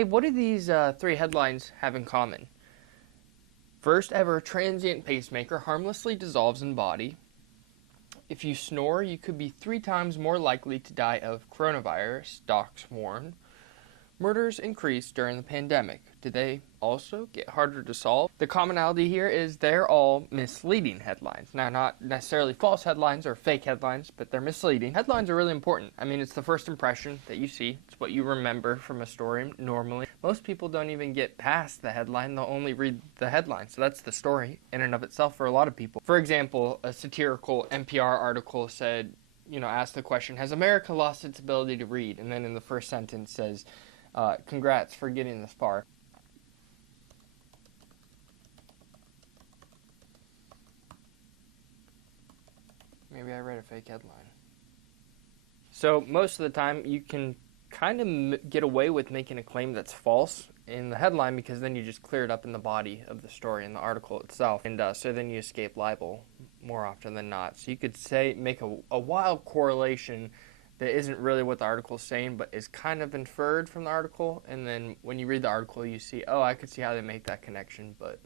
Hey, what do these 3 headlines have in common? First ever transient pacemaker harmlessly dissolves in body. If you snore, you could be 3 times more likely to die of coronavirus, docs warn. Murders increased during the pandemic. Did they also get harder to solve? The commonality here is they're all misleading headlines. Now, not necessarily false headlines or fake headlines, but they're misleading. Headlines are really important. I mean, it's the first impression that you see. It's what you remember from a story normally. Most people don't even get past the headline. They'll only read the headline. So that's the story in and of itself for a lot of people. For example, a satirical NPR article said, asked the question, has America lost its ability to read? And then in the first sentence says, congrats for getting this far. Maybe I read a fake headline. So most of the time you can kind of get away with making a claim that's false in the headline because then you just clear it up in the body of the story, in the article itself. And so then you escape libel more often than not. So you could make a wild correlation that isn't really what the article is saying, but is kind of inferred from the article. And then when you read the article, you see, oh, I could see how they make that connection, but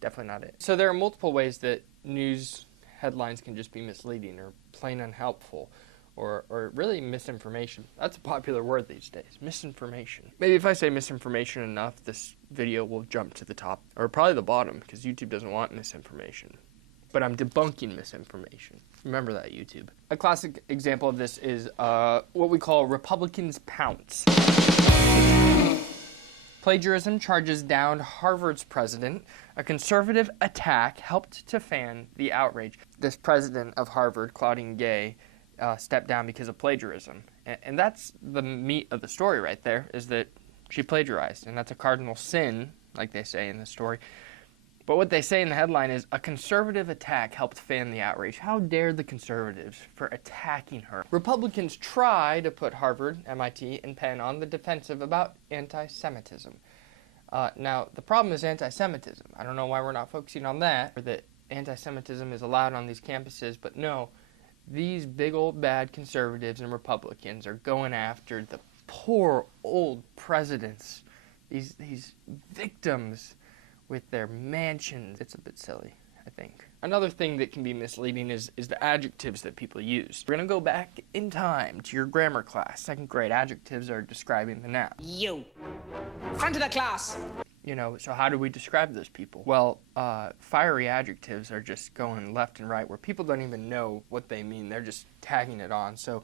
definitely not it. So there are multiple ways that news headlines can just be misleading or plain unhelpful or really misinformation. That's a popular word these days, misinformation. Maybe if I say misinformation enough, this video will jump to the top, or probably the bottom, because YouTube doesn't want misinformation. But I'm debunking misinformation. Remember that, YouTube. A classic example of this is what we call Republicans pounce. Plagiarism charges downed Harvard's president. A conservative attack helped to fan the outrage. This president of Harvard, Claudine Gay, stepped down because of plagiarism. And that's the meat of the story right there, is that she plagiarized. And that's a cardinal sin, like they say in the story. But what they say in the headline is, a conservative attack helped fan the outrage. How dare the conservatives for attacking her? Republicans try to put Harvard, MIT, and Penn on the defensive about anti-Semitism. Now, the problem is anti-Semitism. I don't know why we're not focusing on that, or that anti-Semitism is allowed on these campuses, but no, these big old bad conservatives and Republicans are going after the poor old presidents, these victims with their mansions. It's a bit silly, I think. Another thing that can be misleading is the adjectives that people use. We're going to go back in time to your grammar class. 2nd grade adjectives are describing the noun. You. Front of the class. So how do we describe those people? Well, fiery adjectives are just going left and right where people don't even know what they mean. They're just tagging it on. So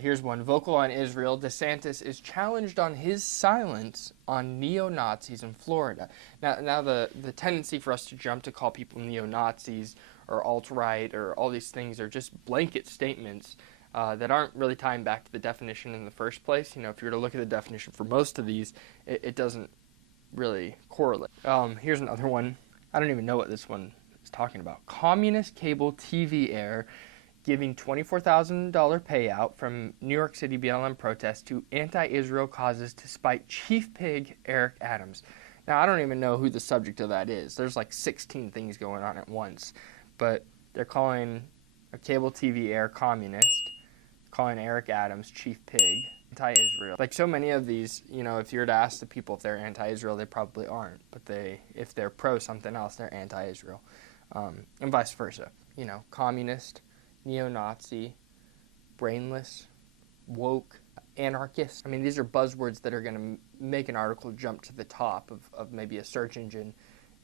here's one. Vocal on Israel, DeSantis is challenged on his silence on neo-Nazis in Florida. Now the tendency for us to jump to call people neo-Nazis or alt-right or all these things are just blanket statements that aren't really tying back to the definition in the first place. If you were to look at the definition for most of these, it doesn't really correlate. Here's another one. I don't even know what this one is talking about. Communist cable TV heir giving $24,000 payout from New York City BLM protest to anti-Israel causes to spite Chief Pig Eric Adams. Now, I don't even know who the subject of that is. There's like 16 things going on at once. But they're calling a cable TV heir communist, calling Eric Adams Chief Pig, anti-Israel. Like so many of these, if you were to ask the people if they're anti-Israel, they probably aren't. But if they're pro something else, they're anti-Israel. And vice versa. Communist, neo-Nazi, brainless, woke, anarchist. I mean, these are buzzwords that are going to make an article jump to the top of maybe a search engine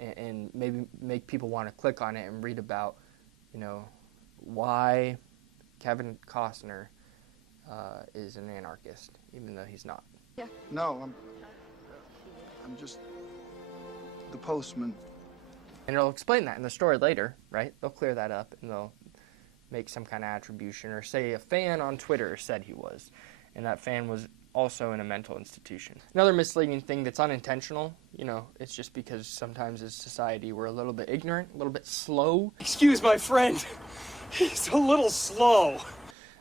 and maybe make people want to click on it and read about, why Kevin Costner is an anarchist, even though he's not. Yeah. No, I'm just the postman. And it'll explain that in the story later, right? They'll clear that up and they'll make some kind of attribution, or say a fan on Twitter said he was, and that fan was also in a mental institution. Another misleading thing that's unintentional, it's just because sometimes as society we're a little bit ignorant, a little bit slow. Excuse my friend, he's a little slow.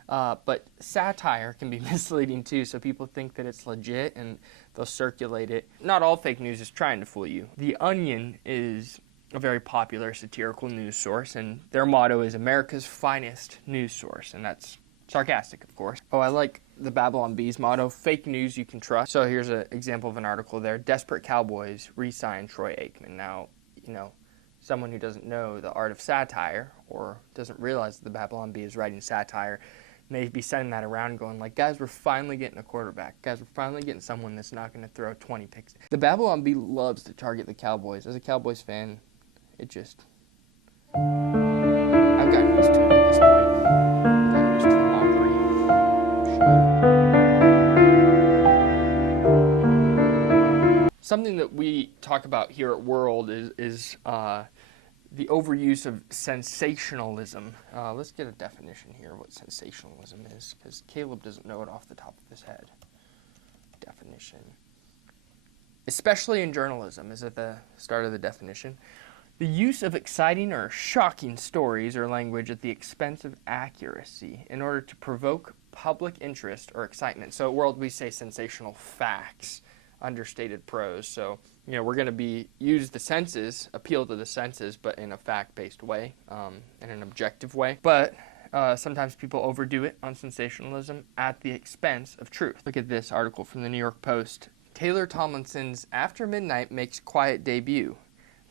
But satire can be misleading too, so people think that it's legit and they'll circulate it. Not all fake news is trying to fool you. The Onion is a very popular satirical news source, and their motto is America's finest news source, and that's Sarcastic, of course. Oh, I like the Babylon Bees motto, fake news you can trust. So here's an example of an article there. Desperate Cowboys re-sign Troy Aikman. Now, someone who doesn't know the art of satire or doesn't realize that the Babylon Bee is writing satire may be sending that around going like, guys, we're finally getting a quarterback. Guys, we're finally getting someone that's not going to throw 20 picks. The Babylon Bee loves to target the Cowboys. As a Cowboys fan, I've gotten used to it at this point. I've gotten used to the mockery. Something that we talk about here at World is the overuse of sensationalism. Let's get a definition here of what sensationalism is, because Caleb doesn't know it off the top of his head. Definition. Especially in journalism is at the start of the definition. The use of exciting or shocking stories or language at the expense of accuracy in order to provoke public interest or excitement. So at World we say sensational facts, understated prose. So, we're going to use the senses, appeal to the senses, but in a fact-based way, in an objective way. But sometimes people overdo it on sensationalism at the expense of truth. Look at this article from the New York Post. Taylor Tomlinson's After Midnight makes quiet debut.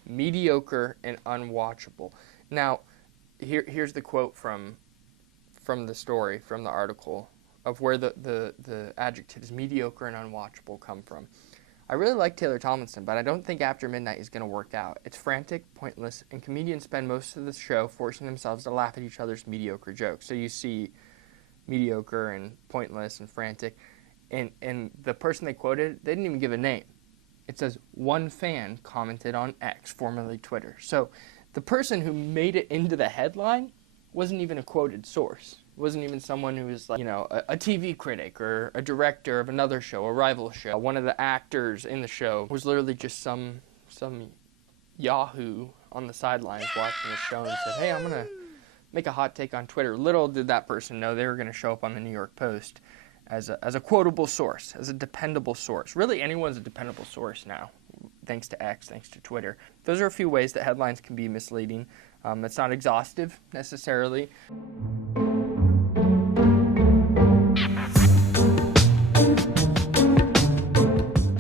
Mediocre and unwatchable. Now, here's the quote from the story, from the article, of where the adjectives mediocre and unwatchable come from. I really like Taylor Tomlinson, but I don't think After Midnight is going to work out. It's frantic, pointless, and comedians spend most of the show forcing themselves to laugh at each other's mediocre jokes. So you see mediocre and pointless and frantic, and the person they quoted, they didn't even give a name. It says, one fan commented on X, formerly Twitter. So the person who made it into the headline wasn't even a quoted source. It wasn't even someone who was like, a TV critic or a director of another show, a rival show. One of the actors in the show was literally just some yahoo on the sidelines watching the show and said, hey, I'm going to make a hot take on Twitter. Little did that person know they were going to show up on the New York Post as a quotable source, as a dependable source. Really, anyone's a dependable source now, thanks to X, thanks to Twitter. Those are a few ways that headlines can be misleading. It's not exhaustive, necessarily.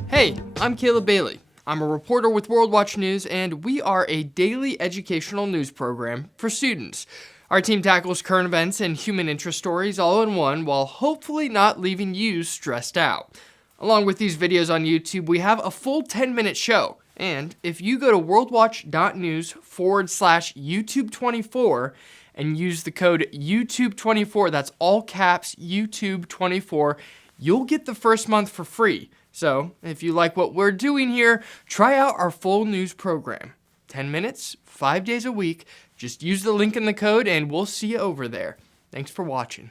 Hey, I'm Caleb Bailey. I'm a reporter with World Watch News, and we are a daily educational news program for students. Our team tackles current events and human interest stories all in one, while hopefully not leaving you stressed out. Along with these videos on YouTube, we have a full 10-minute show. And if you go to worldwatch.news/YouTube24 and use the code YouTube24, that's all caps YouTube24, you'll get the first month for free. So if you like what we're doing here, try out our full news program. 10 minutes, 5 days a week. Just use the link in the code and we'll see you over there. Thanks for watching.